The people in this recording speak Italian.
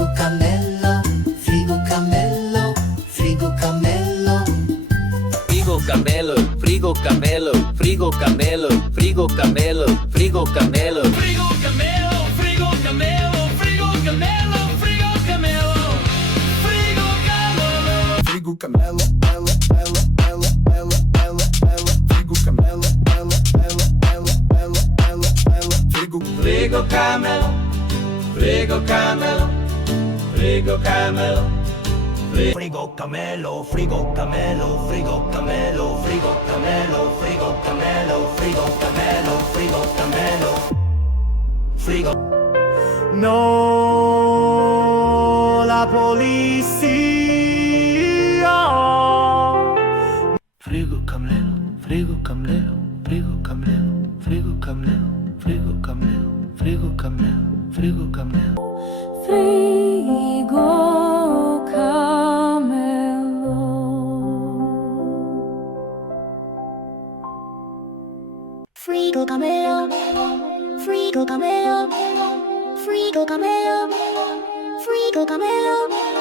Frigo Camelo, Frigo Camelo, Frigo Camelo. Frigo Camelo, Frigo Camelo, Frigo Camelo, Frigo Camelo, Frigo Camelo. Frigo Camelo, Frigo Camelo, Frigo Camelo, Frigo Camelo, Frigo Camelo. Frigo Camelo, ela, ela, ela, ela, ela, ela. Frigo Camelo, ela, ela, ela, ela, ela, ela. Frigo Camelo, Frigo Camelo, Frigo Camelo. Frigo Camelo, Frigo Camelo, Frigo Camelo, Frigo Camelo, Frigo Camelo, Frigo Camelo, Frigo Camelo, Frigo. No, la polizia. Frigo Camelo, Frigo Camelo, Frigo Camelo, Frigo Camelo, Frigo Camelo, Frigo Camelo, Frigo Camelo. Frigo Camelo. Frigo Camelo, Frigo Camelo, Frigo Camelo, Frigo Camelo.